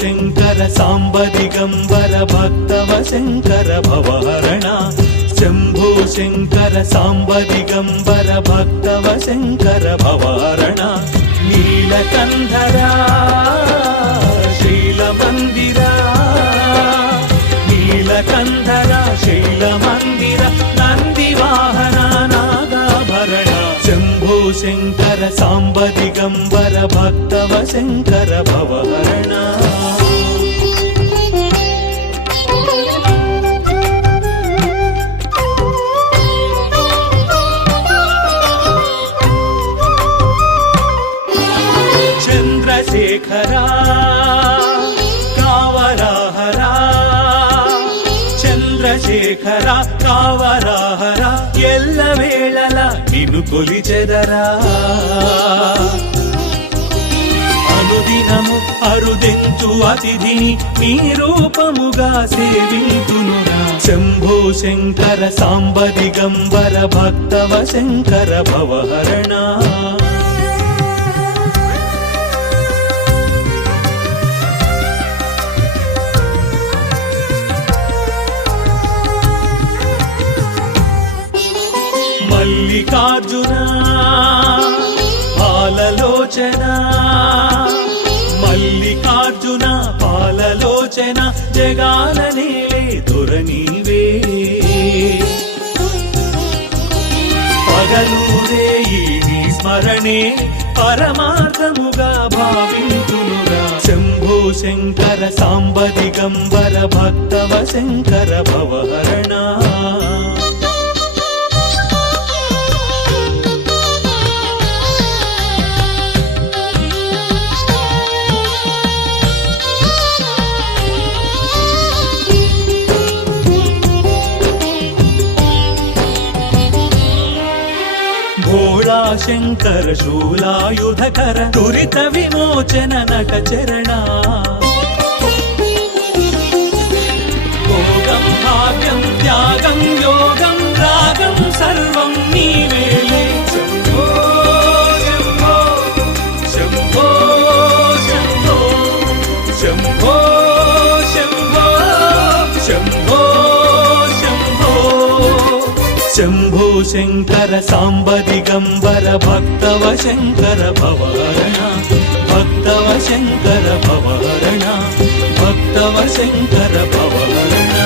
शङ्कर साम्ब दिगम्बर भक्तव शङ्कर भवहरण शम्भो शङ्कर साम्ब दिगम्बर भक्तव शङ्कर भवहरण नीलकन्धरा शैलमन्दिरा नीलकन्धरा शैलमन्दिर नन्दिवाहन नागाभरण शम्भो शङ्कर साम्ब दिगम्बर भक्तव शङ्कर भवहरण चन्द्रशेखरा कावराहरा चन्द्रशेखरा कावराहरा एल्ल वेळल निन्नु कोलिचेदरा अनुदिनमु अरुदेच्चु अतिथिनि नी रूपमुगा सेविंतुनुरा शम्भो शङ्कर साम्ब दिगम्बर भक्तव शङ्कर भवहरण मल्लिकार्जुन पाललोचन मल्लिकार्जुन पाललोचन जगालनेले दुरनीवे पगलूरे नी स्मरणे परमार्थमुगा भाविंतुनुरा शम्भो शङ्कर साम्ब दिगम्बर भक्तव शङ्कर भवहरण भोळा शङ्कर शूलायुधकर दुरित विमोचन नट चरण भोगं भाग्यं त्यागं योगं रागं सर्वं नीवेले शम्भो शम्भो शम्भो शम्भो शम्भो शम्भो शम्भो शम्भो शम्भो शङ्कर साम्ब दिगम्बर भक्तव शङ्कर भवहरण भक्तव शङ्कर भवहरण भक्तव शङ्कर भवहरण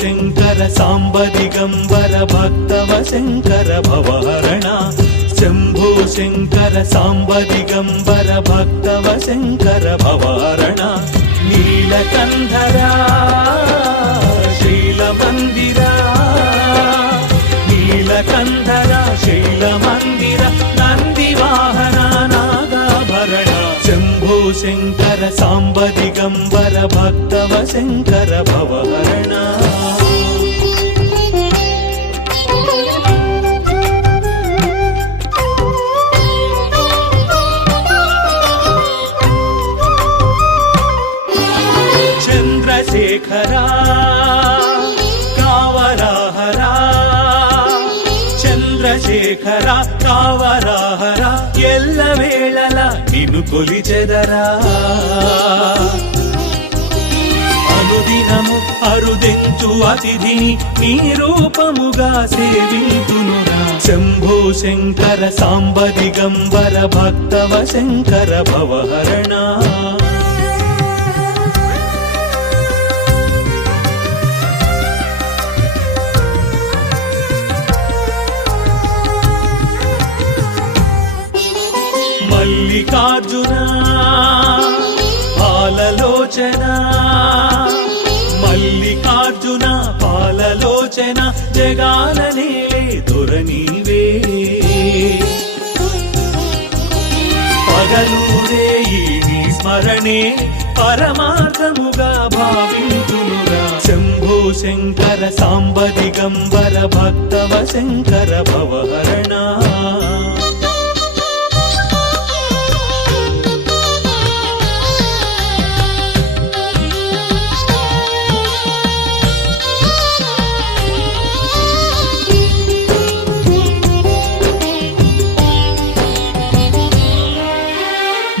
शङ्कर साम्ब दिगम्बर भक्तव शङ्कर भवहरण शम्भो शङ्कर साम्ब दिगम्बर भक्तव शङ्कर भवहरण नीलकन्धरा शैलमन्दिरा नीलकन्धरा शैलमन्दिर नन्दिवाहन नागाभरण शम्भो शङ्कर साम्ब दिगम्बर भक्तव शङ्कर भवहरण चन्द्रशेखरा कावराहरा चन्द्रशेखरा कावराहरा एल्ल वेळल निन्नु कोलिचेदरा अनुदिनमु अरुदेच्चु अतिथिनि नी रूपमुगा सेविंतुनुरा शम्भो शङ्कर साम्ब दिगम्बर भक्तव शङ्कर भवहरण मल्लिकार्जुन पाललोचन मल्लिकार्जुन पाललोचन जगालनेले दुरनीवे पगलूरे नी स्मरणे परमार्थमुगा भाविंतुनुरा शम्भो శంకర సాంబ దిగంబర భక్తవ శంకర భవహరణ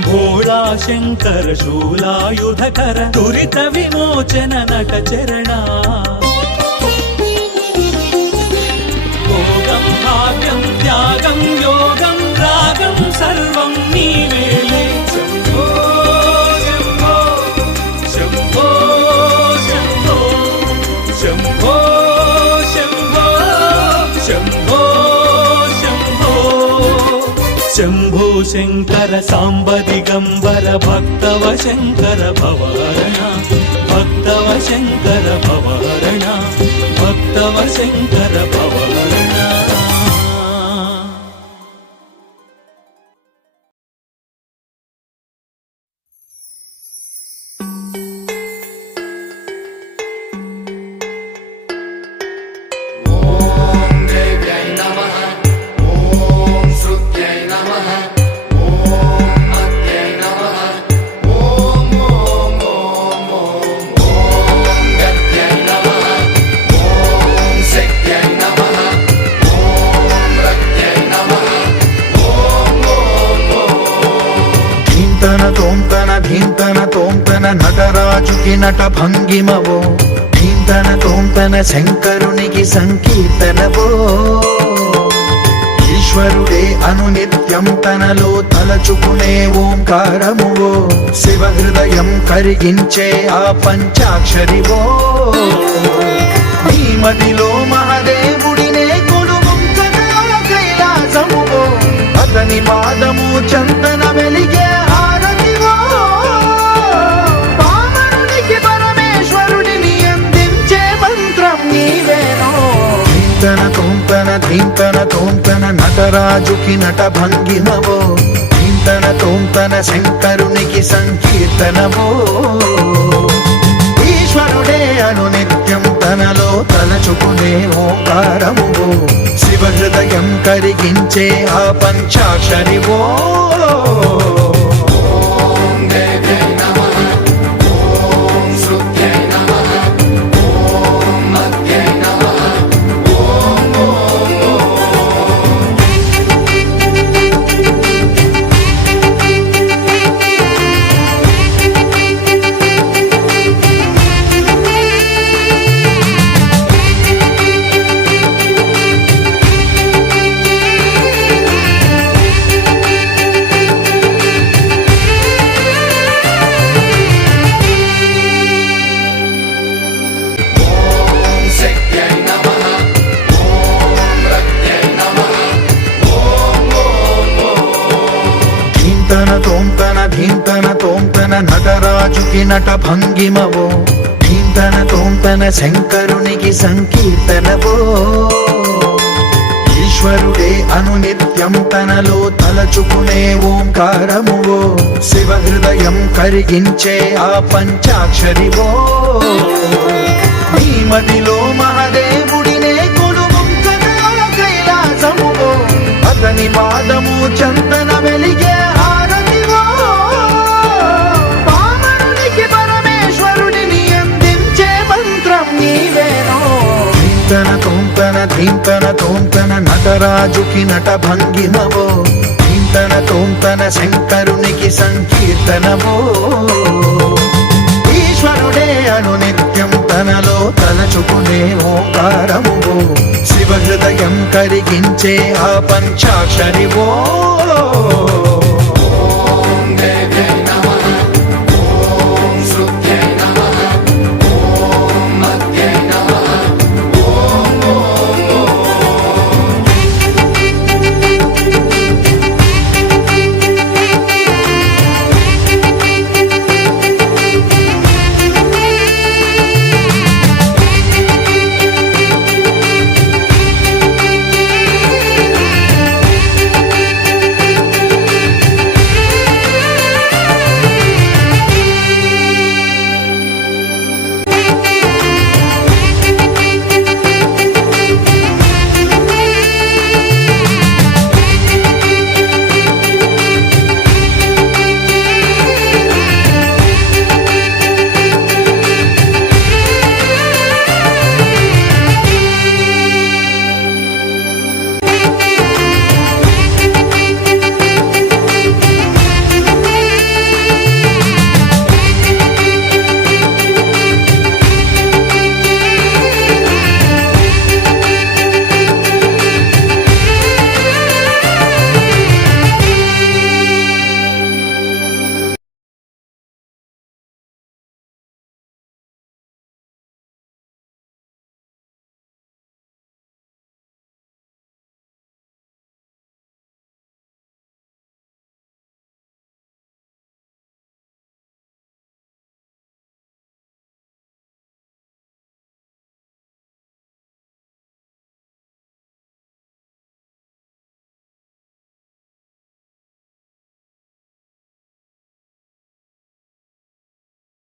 భోళా శంకర శూలాయుధకర దురిత విమోచన నట చరణ భోగం భాగ్యం త్యాగం యోగం రాగం సర్వం నీవేలే శంభో శంభో శంభో శంభో శంభో శంభో శంభో శంభో శంభో శంకర సాంబ దిగంబర భక్తవ శంకర భవహరణ భక్తవ శంకర భవహరణ భక్తవ శంకర భవహరణ తోంతన నటరాజుకి నట భంగిమవో ధీంతన తోంతన శంకరునికి సంకీర్తనవో ఈశ్వరుడే అనునిత్యం తనలో తలచుకునే ఓంకారమువో శివ హృదయం కరిగించే ఆ పంచాక్షరివో నీ మదిలో మహాదేవుడినే కొలువుంచగా కైలాసమువో అతని పాదము చందన వెలిగే హారతివో పామరునికి పరమేశ్వరుడిని అందించే మంత్రం నీవేనో ధీంతన తోంతన నటరాజుకి నట భంగిమవో ధీంతన శంకరునికి సంకీర్తనవో ఈశ్వరుడే అనునిత్యం తనలో తలచుకునే ఓంకారమువో శివ హృదయం కరిగించే ఆ పంచాక్షరివో ధీంతన తోంతన నటరాజుకి నట భంగిమవో ధీంతన శంకరునికి సంకీర్తనవో ఈశ్వరుడే అనునిత్యం తనలో తలచుకునే ఓంకారమువో శివ హృదయం కరిగించే ఆ పంచాక్షరివో నీ మదిలో మహాదేవుడినే కొలువుంచగా కైలాసమువో అతని పాదము చందన వెలిగే హారతివో పామరునికి పరమేశ్వరుడిని అందించే మంత్రం నీవేనో ధీంతన తోంతన నటరాజుకి నట భంగిమవో ధీంతన శంకరునికి సంకీర్తనవో ఈశ్వరుడే అనునిత్యం తనలో తలచుకునే ఓంకారమువో శివ హృదయం కరిగించే ఆ పంచాక్షరివో